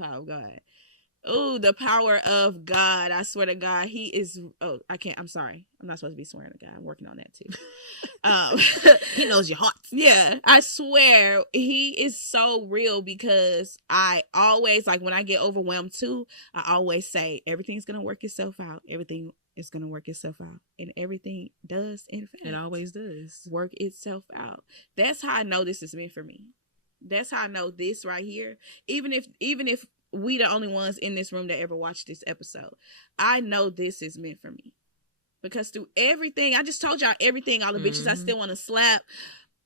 power of God. I swear to God, He is. I'm sorry. I'm not supposed to be swearing to God. I'm working on that too. He knows your heart. Yeah, I swear He is so real, because I always, like, when I get overwhelmed too, I always say everything's gonna work itself out. Everything is gonna work itself out, and everything does. In fact, it always does work itself out. That's how I know this is meant for me. That's how I know this right here. Even if we the only ones in this room that ever watched this episode, I know this is meant for me. Because through everything, I just told y'all everything, all the bitches I still want to slap.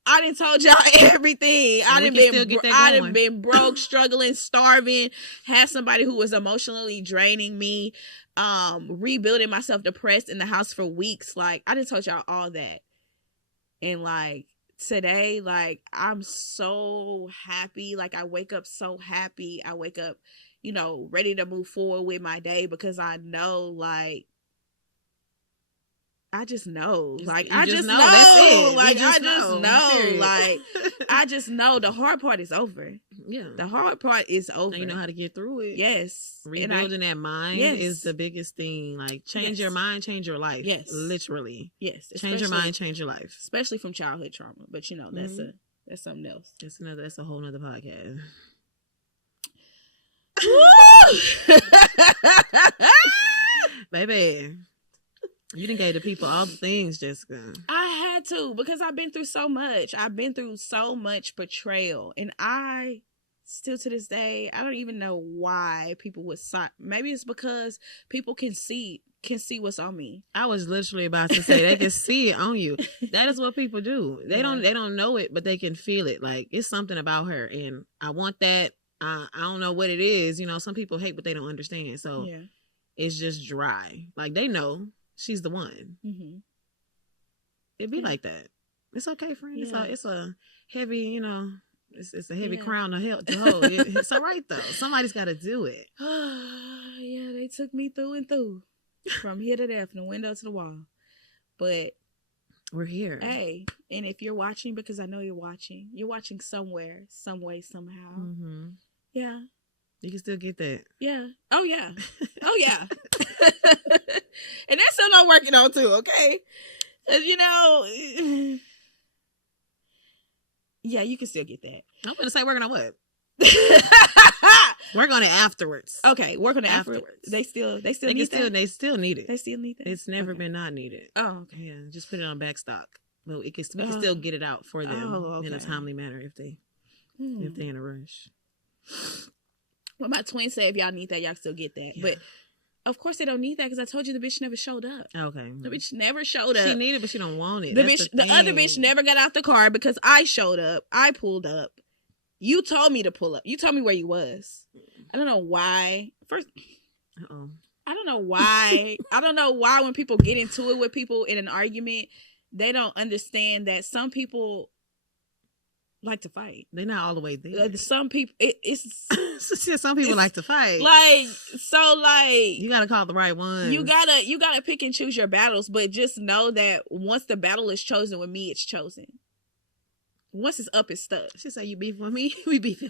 I done told y'all everything. I done been broke, struggling, starving, had somebody who was emotionally draining me, rebuilding myself, depressed in the house for weeks. Like, I done told y'all all that. And like, today, like, I'm so happy. Like, I wake up so happy. I wake up, ready to move forward with my day, because I know, like, I just know. Like, I just know. That's it. Like, I just know. Like, I just know the hard part is over. Yeah. The hard part is over. Now you know how to get through it. Yes. Rebuilding that mind is the biggest thing. Like, change your mind, change your life. Yes. Literally. Yes. Change your mind, change your life. Especially from childhood trauma. But that's something else. That's a whole nother podcast. Baby, you done gave the people all the things, Jessica. I had to, because I've been through so much. I've been through so much betrayal. And I still to this day, I don't even know why people would maybe it's because people can see can see what's on me. I was literally about to say they can see it on you. That is what people do. They don't know it, but they can feel it. Like, it's something about her, and I want that. I don't know what it is. You know, some people hate, but they don't understand. So it's just dry. Like, they know she's the one. Mm-hmm. It'd be like that. It's okay, friend. Yeah. It's a heavy, you know, it's a heavy crown to hold. It's all right, though. Somebody's got to do it. Yeah, they took me through and through. From here to there, from the window to the wall. But we're here. Hey, and if you're watching, because I know you're watching somewhere, some way, somehow. Mm-hmm. Yeah. You can still get that. Yeah. Oh, yeah. Oh, yeah. And that's something I'm working on, too, okay? Because, you know, yeah, you can still get that. I'm going to say working on what? Work on it afterwards. Okay, work on it afterwards. They still need it. They still need it. They still need that. It's never been not needed. Oh, okay. Yeah, just put it on back stock. Well, we can still get it out for them in a timely manner if they in a rush. Well, my twin said if y'all need that, y'all still get that. Yeah. But of course they don't need that because I told you the bitch never showed up. Okay. The bitch never showed up. She needed it, but she don't want it. The other bitch never got out the car because I showed up. I pulled up. You told me to pull up. You told me where you was. I don't know why. First, I don't know why. I don't know why when people get into it with people in an argument, they don't understand that some people like to fight. They're not all the way there. Some people, it's some people like to fight. Like, so like you gotta call the right one. You gotta pick and choose your battles, but just know that once the battle is chosen with me, it's chosen. Once it's up, it's stuck. She said, "You beef with me, we beefing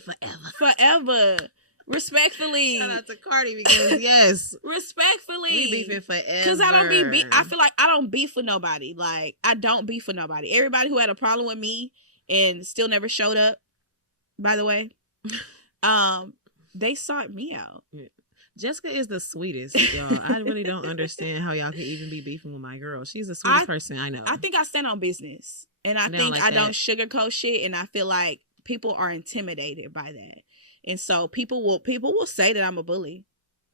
forever." Respectfully. Shout out to Cardi because yes, respectfully, we beefing forever. Because I don't I feel like I don't beef with nobody. Like, I don't beef with nobody. Everybody who had a problem with me and still never showed up, by the way, they sought me out. Yeah. Jessica is the sweetest, y'all. I really don't understand how y'all can even be beefing with my girl. She's the sweetest person I know. I think I stand on business. And I think I don't sugarcoat shit. And I feel like people are intimidated by that. And so people will say that I'm a bully.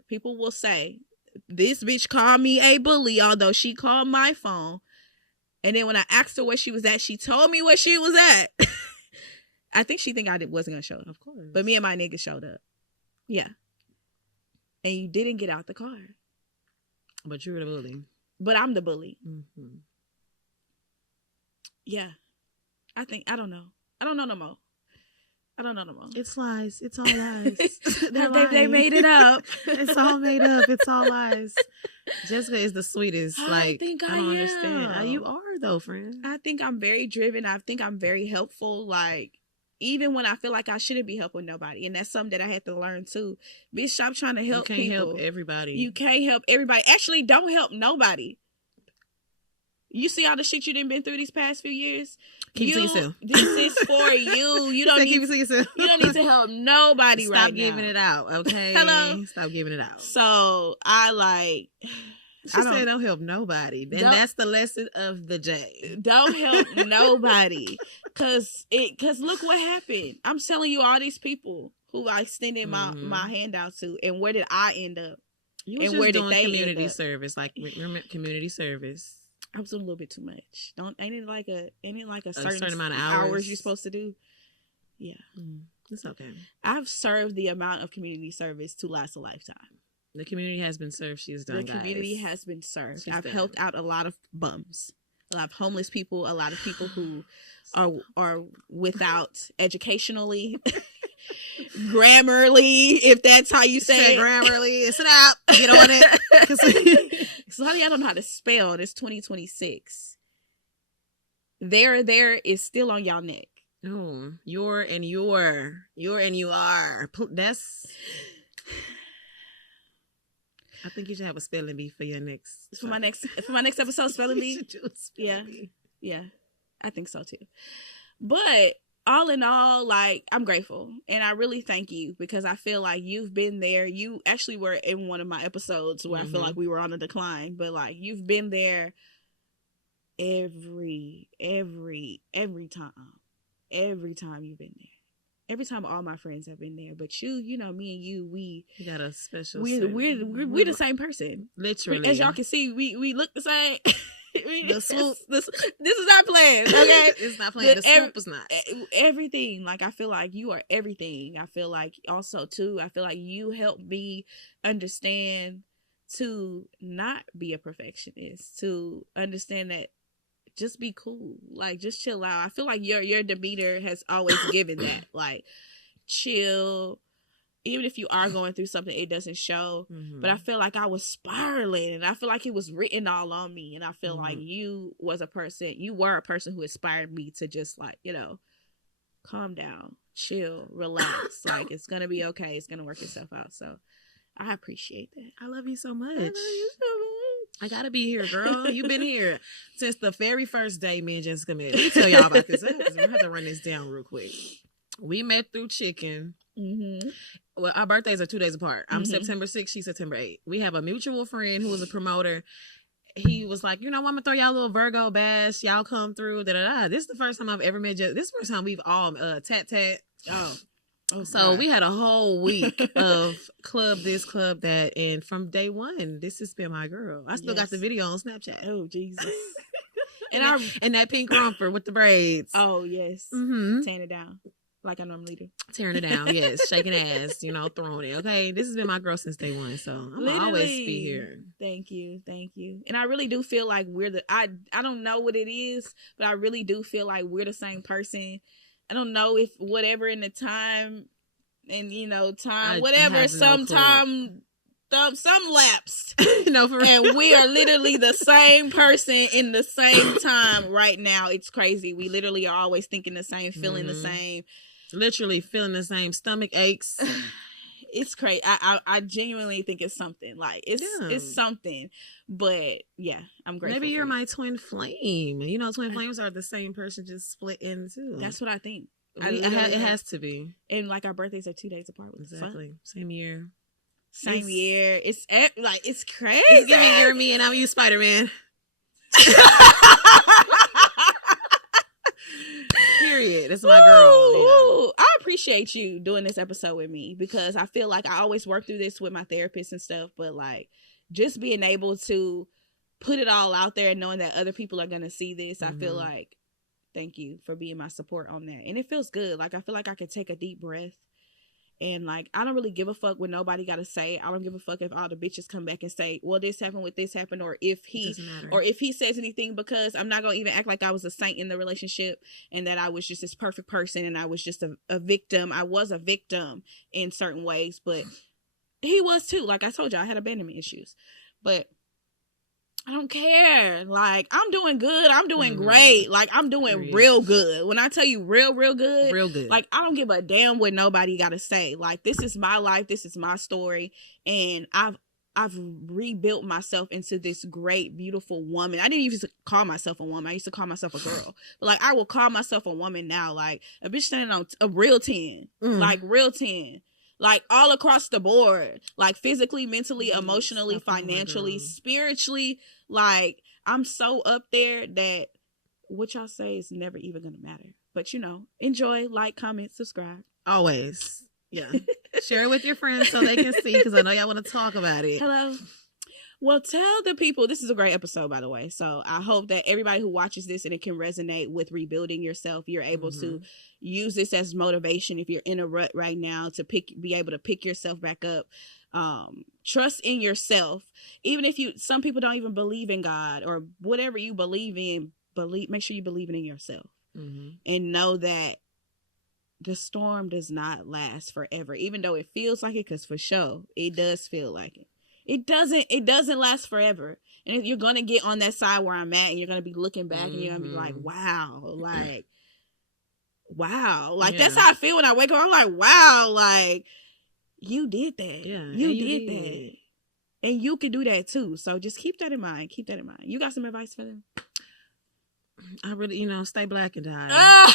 People will say, this bitch called me a bully, although she called my phone. And then when I asked her where she was at, she told me where she was at. I think she think I wasn't going to show up. Of course. But me and my nigga showed up. Yeah. And you didn't get out the car. But you were the bully. But I'm the bully. Mm-hmm. Yeah. I don't know. I don't know no more. It's lies. It's all lies. They made it up. It's all made up. It's all lies. Jessica is the sweetest. I don't understand. You are though, friend. I think I'm very driven. I think I'm very helpful. Like, even when I feel like I shouldn't be helping nobody. And that's something that I had to learn too. Bitch, stop trying to help people. You can't help everybody. You can't help everybody. Actually, don't help nobody. You see all the shit you done been through these past few years? Keep it to yourself. This is for you. You don't keep it to yourself. You don't need to help nobody right now. Stop giving it out, okay? Hello? Stop giving it out. So, She said don't help nobody. And that's the lesson of the J. Don't help nobody. Cause look what happened. I'm telling you, all these people who I extended my hand out to, and where did I end up? You was just doing community service, like remember community service. I was doing a little bit too much. Ain't it like a certain amount of hours you're supposed to do? Yeah. It's okay. I've served the amount of community service to last a lifetime. The community has been served. She's done, The community has been served. I've helped out a lot of bums, a lot of homeless people, a lot of people who are without educationally, grammarly, if that's how you say it. Grammarly, sit out, get on it. So honey, I don't know how to spell. It's 2026. There is still on y'all neck. Oh, you're and you are. That's. I think you should have a spelling bee for your next. For my next episode, spelling bee. Yeah, I think so too. But all in all, like, I'm grateful, and I really thank you because I feel like you've been there. You actually were in one of my episodes where I feel like we were on a decline, but like you've been there every time you've been there. every time all my friends have been there, but you know, me and you, we got a special. We're the same person. Literally, as y'all can see, we look the same. The swoop. This is not planned. Okay, it's not planned. The swoop was not everything. Like, I feel like you are everything. I feel like also too. I feel like you help me understand to not be a perfectionist. To understand that just be cool. Like, just chill out. I feel like your demeanor has always given that. Like, chill. Even if you are going through something, it doesn't show. Mm-hmm. But I feel like I was spiraling, and I feel like it was written all on me. And I feel like you were a person who inspired me to just, like, you know, calm down, chill, relax. Like, it's going to be okay. It's going to work itself out. So I appreciate that. I love you so much. I love you so much. I gotta be here, girl. You've been here since the very first day me and Jessica met. Let me tell y'all about this. We're gonna have to run this down real quick. We met through Chicken. Mm-hmm. Well, our birthdays are 2 days apart. I'm September 6th. She's September 8th. We have a mutual friend who was a promoter. He was like, you know, I'm gonna throw y'all a little Virgo bash. Y'all come through. This is the first time I've ever met Jessica. This is the first time we've all tat. Oh, so God. We had a whole week of club this, club that, and from day one, this has been my girl. I still got the video on Snapchat. Oh, Jesus. and that pink romper with the braids. Oh, yes. Mm-hmm. Tearing it down like I normally do. Tearing it down, yes. Shaking ass, you know, throwing it. Okay, this has been my girl since day one, so I'm gonna always be here. Thank you. And I really do feel like I don't know what it is, but I really do feel like we're the same person. I don't know if whatever in the time and, you know, whatever, some lapsed. No, for real. And we are literally the same person in the same time right now. It's crazy. We literally are always thinking the same, feeling the same. Literally feeling the same. Stomach aches. It's crazy. I genuinely think it's something. Like, it's something. But yeah, I'm grateful. Maybe you're my twin flame. You know, twin flames are the same person, just split in two. That's what I think. It has to be. And like, our birthdays are 2 days apart. Exactly. Fun. Same year. It's like, it's crazy. It's giving you're me and I'm you, Spider-Man. Period. That's my girl. Yeah. I appreciate you doing this episode with me, because I feel like I always work through this with my therapist and stuff, but like, just being able to put it all out there and knowing that other people are going to see this, I feel like, thank you for being my support on that. And it feels good. Like, I feel like I could take a deep breath. And like, I don't really give a fuck what nobody got to say. I don't give a fuck if all the bitches come back and say, well, this happened with this happened, or if he says anything, because I'm not going to even act like I was a saint in the relationship and that I was just this perfect person and I was just a victim. I was a victim in certain ways, but he was too. Like I told you, I had abandonment issues, but I don't care. Like, I'm doing good. I'm doing great. Like, I'm doing real good. When I tell you real good. Real good. Like, I don't give a damn what nobody got to say. Like, this is my life. This is my story. And I've rebuilt myself into this great, beautiful woman. I didn't even call myself a woman. I used to call myself a girl. But like, I will call myself a woman now. Like, a bitch standing on a real 10. Like, real 10. Like, all across the board, like, physically, mentally, emotionally, financially, spiritually. Like, I'm so up there that what y'all say is never even gonna matter. But, you know, enjoy, like, comment, subscribe. Always. Yeah. Share it with your friends so they can see, because I know y'all want to talk about it. Hello. Well, tell the people, this is a great episode, by the way. So I hope that everybody who watches this and it can resonate with rebuilding yourself, you're able to use this as motivation if you're in a rut right now, to be able to pick yourself back up. Trust in yourself. Even if some people don't even believe in God or whatever you believe in, make sure you believe in yourself. And know that the storm does not last forever, even though it feels like it, because for sure it does feel like it. It doesn't last forever. And you're going to get on that side where I'm at, and you're going to be looking back and you're going to be like, wow. Like, that's how I feel when I wake up. I'm like, wow, like, you did that. Yeah, you did that. And you can do that too. So just keep that in mind. You got some advice for them? I really, stay black and die.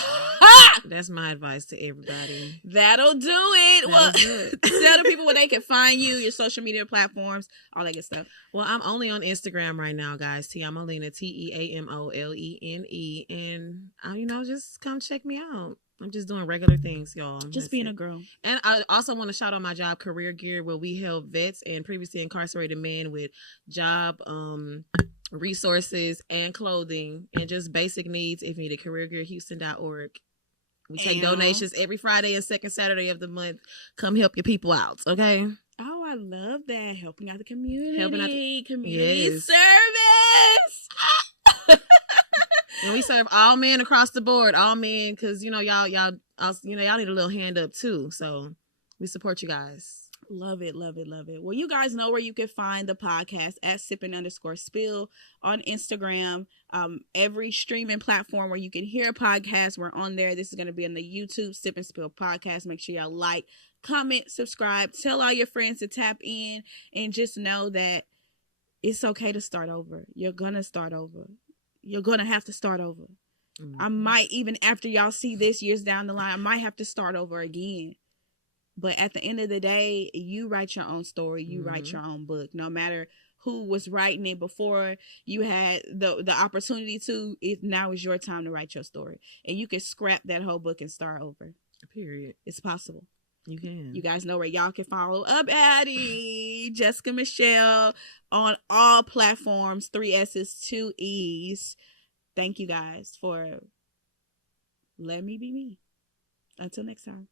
That's my advice to everybody. That'll do it. Well, tell the people where they can find you, your social media platforms, all that good stuff. Well, I'm only on Instagram right now, guys. TEAMOLENE, TEAMOLENE. And, just come check me out. I'm just doing regular things, y'all. Just being a girl. And I also want to shout out my job, Career Gear, where we help vets and previously incarcerated men with job resources and clothing and just basic needs. If you need a careergearhouston.org. We take donations every Friday and second Saturday of the month. Come help your people out, okay? Oh, I love that. Helping out the community. Community service. And we serve all men across the board, all men, because y'all need a little hand up too. So we support you guys. Love it. Well, you guys know where you can find the podcast at sipping_spill on Instagram. Every streaming platform where you can hear a podcast, we're on there. This is going to be on the YouTube Sip and Spill podcast. Make sure y'all like, comment, subscribe, tell all your friends to tap in, and just know that it's okay to start over. You're going to start over. You're going to have to start over. Mm-hmm. I might, even after y'all see this years down the line, I might have to start over again. But at the end of the day, you write your own story. You write your own book. No matter who was writing it before you had the opportunity to, now is your time to write your story. And you can scrap that whole book and start over. Period. It's possible. You can. You guys know where y'all can follow up Addie, Jessica Michelle, on all platforms, 3 S's, 2 E's. Thank you guys for letting me be me. Until next time.